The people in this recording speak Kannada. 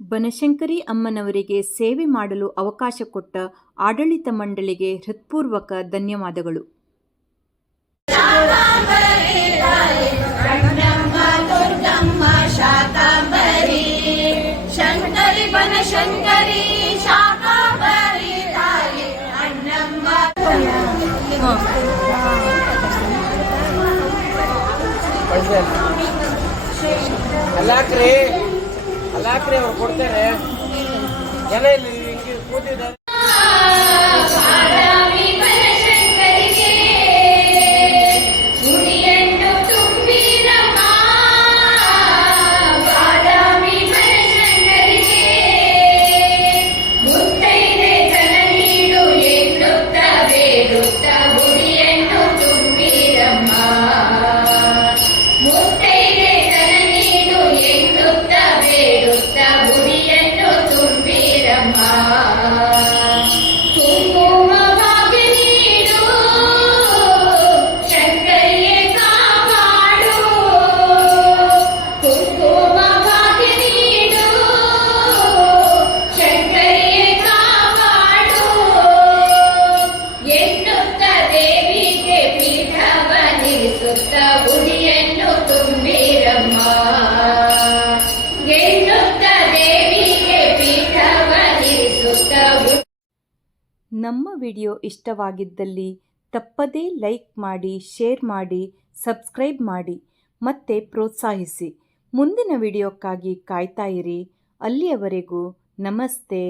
ಬನಶಂಕರಿ ಅಮ್ಮನವರಿಗೆ ಸೇವೆ ಮಾಡಲು ಅವಕಾಶ ಕೊಟ್ಟ ಆಡಳಿತ ಮಂಡಳಿಗೆ ಹೃತ್ಪೂರ್ವಕ ಧನ್ಯವಾದಗಳು. ಅಲ್ಲಾಕ್ರಿ ಅವ್ರು ಕೊಡ್ತಾರೆ ಜನ ಇಲ್ಲಿ ಕೂತಿದ್ದಾರೆ. ನಮ್ಮ ವಿಡಿಯೋ ಇಷ್ಟವಾಗಿದ್ದಲ್ಲಿ ತಪ್ಪದೇ ಲೈಕ್ ಮಾಡಿ, ಶೇರ್ ಮಾಡಿ, ಸಬ್ಸ್ಕ್ರೈಬ್ ಮಾಡಿ ಮತ್ತೆ ಪ್ರೋತ್ಸಾಹಿಸಿ. ಮುಂದಿನ ವಿಡಿಯೋಕ್ಕಾಗಿ ಕಾಯ್ತಾ ಇರಿ. ಅಲ್ಲಿಯವರೆಗೂ ನಮಸ್ತೆ.